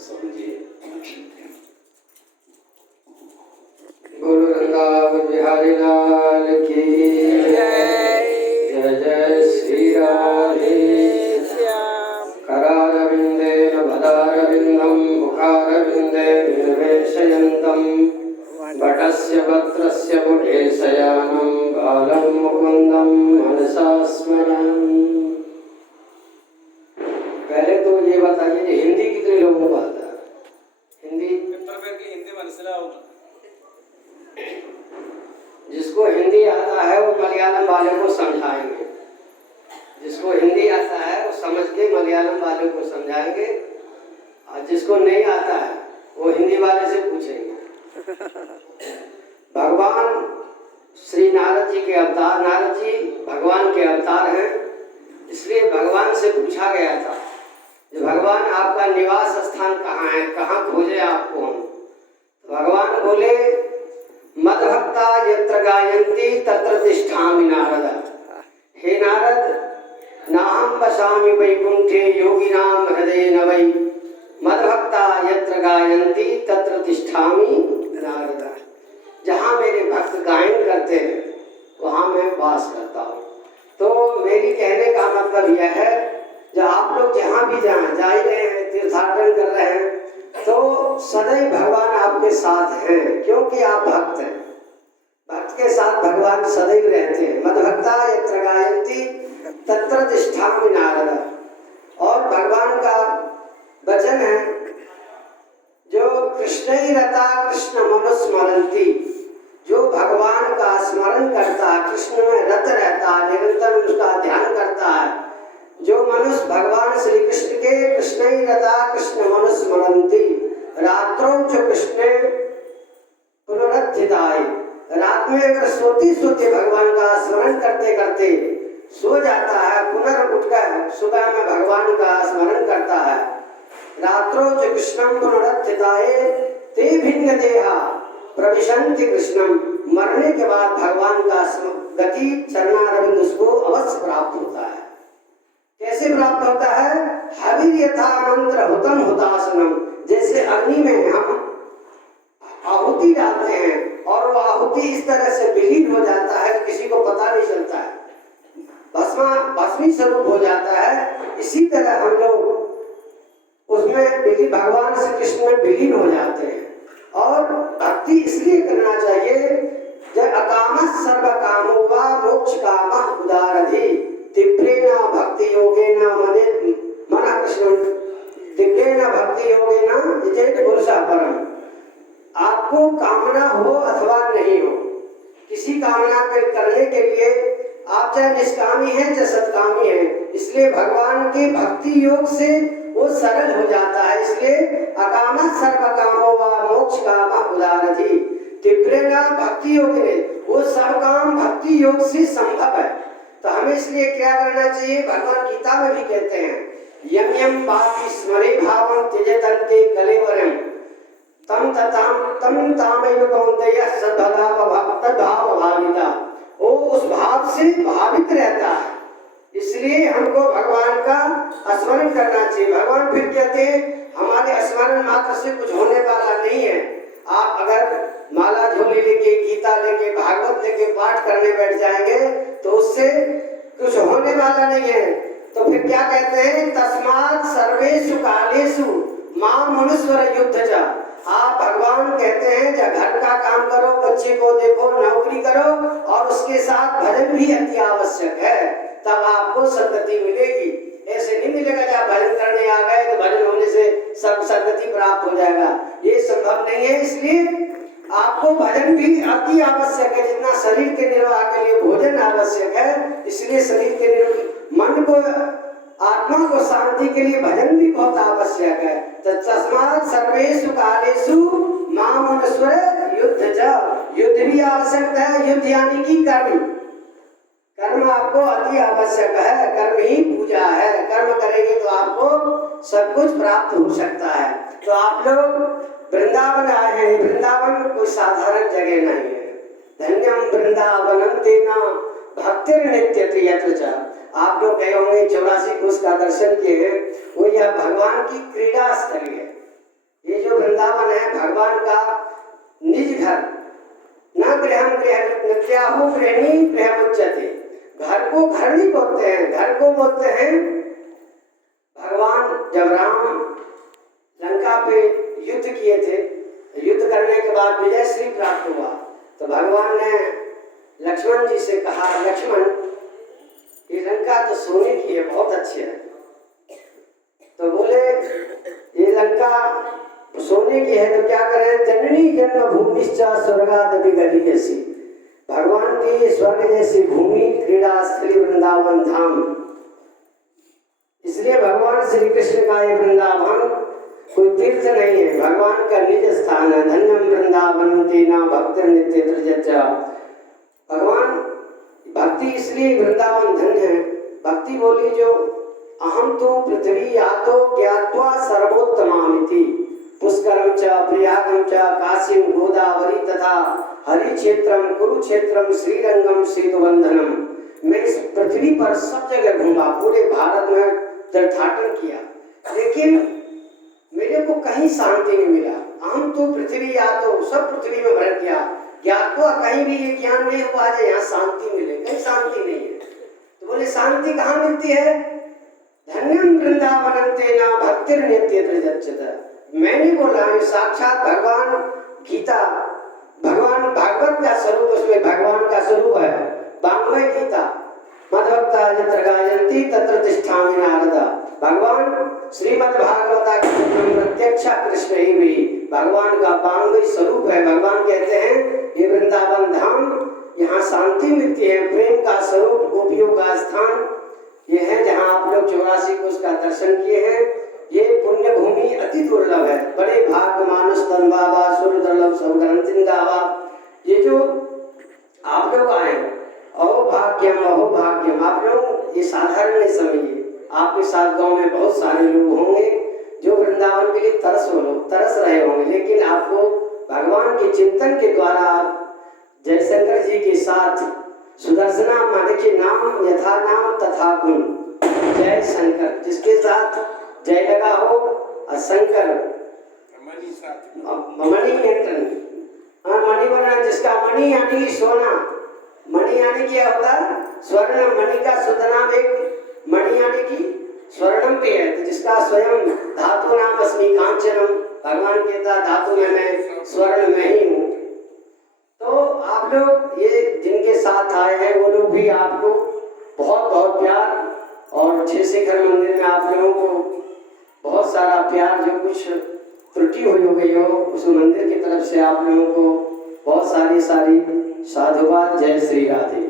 समझिए। बोलो वृंदावन बिहारी लाल की जय जय श्री राधे श्याम। करारविंदेन भदारविंदं मुखारविंदे निर्वेशयन्तं वटस्य वक्त्रस्य मुखे शयानं बालं मुकुन्दं मनसा स्मरन्। पहले तो ये बताइए कि हिंदी कितने लोगों को आता है? हिंदी हिंदी मनसिलावुंटु। जिसको हिंदी आता है वो मलयालम वाले को समझाएंगे, जिसको हिंदी आता है वो समझ के मलयालम वाले को समझाएंगे, और जिसको नहीं आता है वो हिंदी वाले से पूछेंगे। भगवान श्री नारद जी के अवतार, नारद जी भगवान के अवतार हैं, इसलिए भगवान से पूछा गया था कि भगवान आपका निवास स्थान कहाँ है, कहाँ खोजे आपको हम? तो भगवान बोले मद्भक्ता यत्र गायन्ति तत्र तिष्ठामि नारद। हे नारद, नाहं वसामि वैकुंठे योगिनां हृदयेन वै, मद्भक्ता यत्र गायन्ति तत्र तिष्ठामि नारद। जहाँ मेरे भक्त गायन करते हैं वहाँ मैं वास करता हूँ। तो मेरी कहने का मतलब यह है, जो आप लोग जहाँ भी जा ही रहे हैं, तीर्थाटन कर रहे हैं, तो सदैव भगवान आपके साथ हैं, क्योंकि आप भक्त हैं। भक्त के साथ भगवान सदैव रहते हैं। मद्भक्ता यत्र गायन्ति तत्र तिष्ठामि नारद। और भगवान का वचन है, जो कृष्णै रता कृष्ण मनुस्मरन्ति, जो भगवान का स्मरण करता है, कृष्ण में रत रहता है, निरंतर उसका ध्यान करता है, जो मनुष्य भगवान श्री कृष्ण के कृष्णै रता कृष्ण मनुस्मरन्ति रात्रौ च कृष्णे पुनरुत्थिताय। रात में अगर सोते सोते भगवान का स्मरण करते करते सो जाता है, पुनः उठकर सुबह में भगवान का स्मरण करता है। रात्रो च कृष्णं पुनरुत्थिताय ते भिन्न देहा प्रविशन्ति कृष्णम। मरने के बाद भगवान का गति चरणारविंद उसको अवश्य प्राप्त होता है। कैसे प्राप्त होता है? हविर यथा मंत्र हुतम हुतासनम। जैसे अग्नि में हम आहुति डालते हैं और वो आहुति इस तरह से विलीन हो जाता है, किसी को पता नहीं चलता है, भस्मी स्वरूप हो जाता है। इसी तरह हम लोग उसमें भगवान श्री कृष्ण में विलीन हो जाते हैं। और भक्ति इसलिए करना चाहिए, जब अकामः सर्व कामो वा मोक्ष कामः उदारधि तीव्रेण भक्ति योगेन मन कृष्ण तीव्रेण भक्ति योगेन जितेत पुरुषः परम। आपको कामना हो अथवा नहीं हो, किसी कामना को करने के लिए आप चाहे निष्कामी हैं चाहे सत्कामी हैं, इसलिए भगवान के भक्ति योग से वो सरल हो जाता है। इसलिए अकामः सर्व कामो वा मोक्ष कामः उदारधि तीव्रेण भक्ति योग ने, वो सब काम भक्ति योग से संभव है। तो हमें इसलिए क्या करना चाहिए? भगवान गीता में भी कहते हैं, यम यम पापी स्मरे भावं त्यजतन्ते कलेवरम तम तामैव कौन्तेय तद्भाव भाविता। वो उस भाव से भावित रहता है, इसलिए हमको भगवान का स्मरण करना चाहिए। भगवान फिर कहते हैं, हमारे स्मरण मात्र से कुछ होने वाला नहीं है। आप अगर माला झोली लेके, गीता लेके, भागवत लेके पाठ करने बैठ जाएंगे तो उससे कुछ होने वाला नहीं है। तो फिर क्या कहते हैं? तस्मात् सर्वेषु कालेषु मां मनुस्वर युद्ध च। आप भगवान कहते हैं, जब घर का काम करो, बच्चे को देखो, नौकरी करो, और उसके साथ भजन भी अति आवश्यक है, तब आपको सद्गति मिलेगी। ऐसे नहीं मिलेगा जब भजन करने आ गए तो भजन होने से सब सद्गति प्राप्त हो जाएगा, ये संभव नहीं है। इसलिए आपको भजन भी अति आवश्यक है, जितना शरीर के निर्वाह के लिए भोजन आवश्यक है, इसलिए शरीर के मन को, आत्मा को शांति के लिए भजन भी बहुत आवश्यक है। तस्मात् सर्वेषु कालेषु मां मनुस्वर युद्ध च। युद्ध भी आवश्यक है। युद्ध यानी कि कर्म। कर्म आपको अति आवश्यक है। कर्म ही पूजा है। कर्म करेंगे तो आपको सब कुछ प्राप्त हो सकता है। तो आप लोग वृंदावन आए हैं। वृंदावन कोई साधारण जगह नहीं है। धन्यम वृंदावनम तेना भक्तिर्नित्यते यत्र च। आप लोग गए होंगे 84 कोष का दर्शन किए हैं, वो यह भगवान की क्रीड़ा स्थल है। भगवान का निज घर। न गृहम गृह नित्याहु गृहिणी गृह उच्यते। घर को घर नहीं बोलते हैं, घर को बोलते हैं भगवान जब राम लंका पे युद्ध किए थे, युद्ध करने के बाद विजय श्री प्राप्त हुआ, तो भगवान ने लक्ष्मण जी से कहा, लक्ष्मण ये लंका तो सोने की है, बहुत अच्छी है। तो बोले ये लंका सोने की है तो क्या करें, जननी जन्म भूमि स्वर्गादपि गरीयसी। भगवान की स्वर्ग जैसी भूमि क्रीड़ा स्थली वृंदावन धाम। इसलिए भगवान श्री कृष्ण का ये वृंदावन कोई तीर्थ नहीं है, भगवान का निज स्थान है। धन्यम वृंदावन तेना भक्ति नित्य त्रिजच्चा। भगवान भक्ति इसलिए वृंदावन धन्य है। भक्ति बोली जो अहम तो पृथ्वी यातो ज्ञात्वा सर्वोत्तमामिति पुष्करम च प्रयागम च काशीम गोदावरी तथा हरि क्षेत्रम कुरुक्षेत्रम श्रीरंगम सेतुबंधनम। मैं इस पृथ्वी पर सब जगह घूमा, पूरे भारत में तीर्थाटन किया, लेकिन मेरे को कहीं शांति नहीं मिला। अहम तो पृथ्वी यातो, सब पृथ्वी में भर गया, ज्ञात्वा कहीं भी ये ज्ञान नहीं हुआ जो यहाँ शांति मिले, कहीं शांति नहीं है। तो बोले शांति कहाँ मिलती है, धन्यम वृंदावनम तेना भक्तिर नित्य त्रिजच्चत। मैंने बोला है साक्षात भगवान गीता, भगवान भागवत का स्वरूप, उसमें भगवान का स्वरूप है वाङ्मय गीता। मद्भक्ता यत्र गायन्ति तत्र तिष्ठामि नारद। भगवान श्रीमद् भागवता का प्रत्यक्ष कृष्ण ही भी भगवान का वाङ्मय स्वरूप है। भगवान कहते हैं ये वृंदावन धाम, यहाँ शांति मिलती है, प्रेम का स्वरूप, गोपियों का स्थान ये है, जहाँ आप लोग 84 कोष का दर्शन किए हैं। ये पुण्य भूमि अति दुर्लभ है, बड़े भाग्य मानुष तन बाबा सुर दुर्लभ सब ग्रंथिन गावा। ये जो आप लोग आए अहोभाग्यम अहोभाग्यम, आप लोग ये साधारण नहीं समझिए। आपके साथ गांव में बहुत सारे लोग होंगे जो वृंदावन के लिए तरस रहे होंगे, लेकिन आपको भगवान के चिंतन के द्वारा जयशंकर जी के साथ सुदर्शना माँ देखिए नाम यथा नाम तथा गुण, जय शंकर, जिसके साथ जय लगा हो और शंकर मणि मणि बना, जिसका मणि यानी सोना, मणि यानी क्या होता है स्वर्ण, मणि का शुद्ध नाम एक मणि यानी कि स्वर्णम पे है, तो जिसका स्वयं धातु नाम अस्मि कांचनम, भगवान कहता धातु में मैं स्वर्ण में ही हूँ। तो आप लोग ये जिनके साथ आए हैं वो लोग भी आपको बहुत बहुत प्यार, और छह शिखर मंदिर में आप लोगों को बहुत सारा प्यार, जो कुछ त्रुटि हुई हो गई हो उस मंदिर की तरफ से आप लोगों को बहुत सारी साधुवाद। जय श्री राधे।